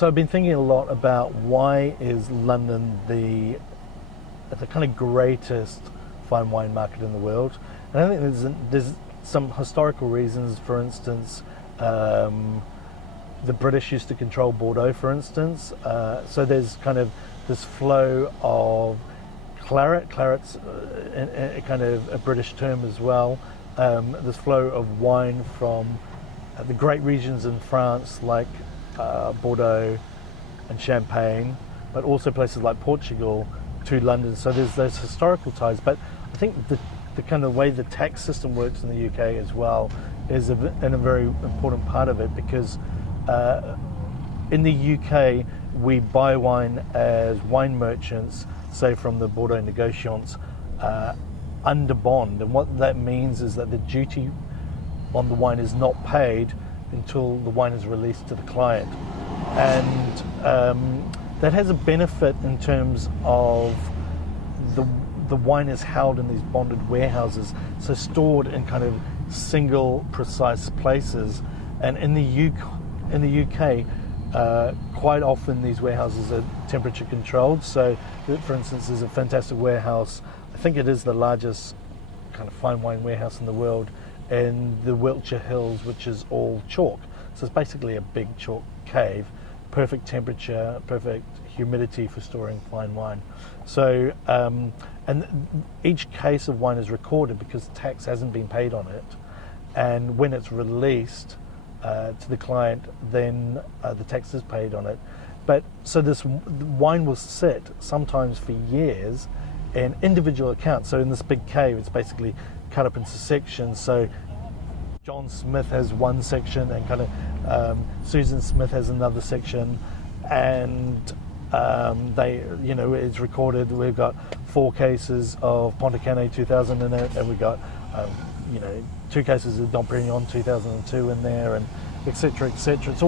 So I've been thinking a lot about why is London the kind of greatest fine wine market in the world, and I think there's some historical reasons. For instance, the British used to control Bordeaux, for instance, so there's kind of this flow of claret's a kind of a British term as well, this flow of wine from the great regions in France like Bordeaux and Champagne, but also places like Portugal to London. So there's those historical ties. But I think the kind of way the tax system works in the UK as well is a very important part of it, because in the UK we buy wine as wine merchants, say from the Bordeaux negociants, under bond. And what that means is that the duty on the wine is not paid until the wine is released to the client. And that has a benefit in terms of the wine is held in these bonded warehouses, so stored in kind of single precise places. And in the UK, quite often these warehouses are temperature controlled. So for instance, there's a fantastic warehouse, I think it is the largest kind of fine wine warehouse in the world, in the Wiltshire Hills, which is all chalk. So it's basically a big chalk cave, perfect temperature, perfect humidity for storing fine wine. So, and each case of wine is recorded because tax hasn't been paid on it. And when it's released to the client, then the tax is paid on it. But so this wine will sit sometimes for years in individual accounts. So in this big cave, it's basically cut up into sections. So John Smith has one section, and kind of Susan Smith has another section, and they, you know, it's recorded. We've got 4 cases of Ponticane 2000 in it, and we've got, you know, 2 cases of Dom Perignon 2002 in there, and etc. etc. It's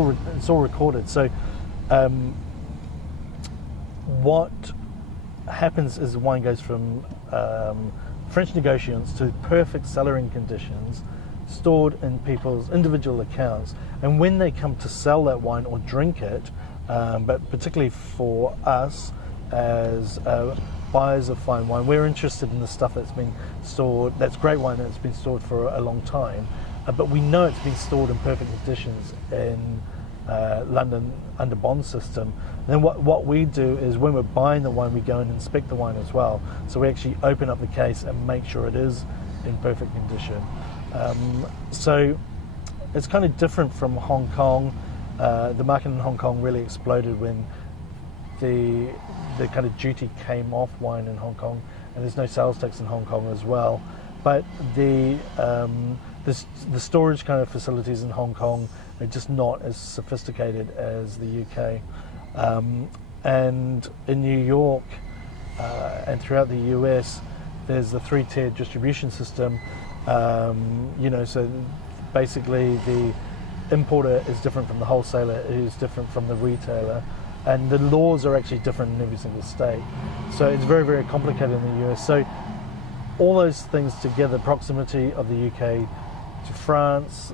all recorded. So what happens is the wine goes from French negociants to perfect cellaring conditions, stored in people's individual accounts, and when they come to sell that wine or drink it, but particularly for us as buyers of fine wine, we're interested in the stuff that's been stored, that's great wine that's been stored for a long time, but we know it's been stored in perfect conditions in London under bond system. And then what we do is, when we're buying the wine, we go and inspect the wine as well. So we actually open up the case and make sure it is in perfect condition. So it's kind of different from Hong Kong. The market in Hong Kong really exploded when the kind of duty came off wine in Hong Kong, and there's no sales tax in Hong Kong as well. But the storage kind of facilities in Hong Kong are just not as sophisticated as the UK. And in New York and throughout the US, there's the 3-tier distribution system. You know, so basically the importer is different from the wholesaler, who's different from the retailer, and the laws are actually different in every single state. So it's very, very complicated in the US. So all those things together, proximity of the UK to France,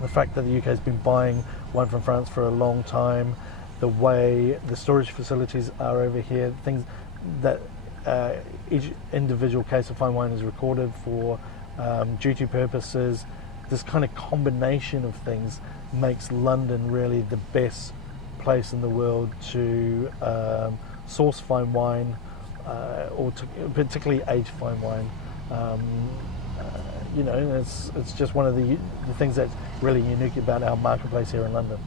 the fact that the UK has been buying wine from France for a long time, the way the storage facilities are over here, things that each individual case of fine wine is recorded for duty purposes. This kind of combination of things makes London really the best place in the world to source fine wine, or to particularly aged fine wine. You know, it's just one of the things that's really unique about our marketplace here in London.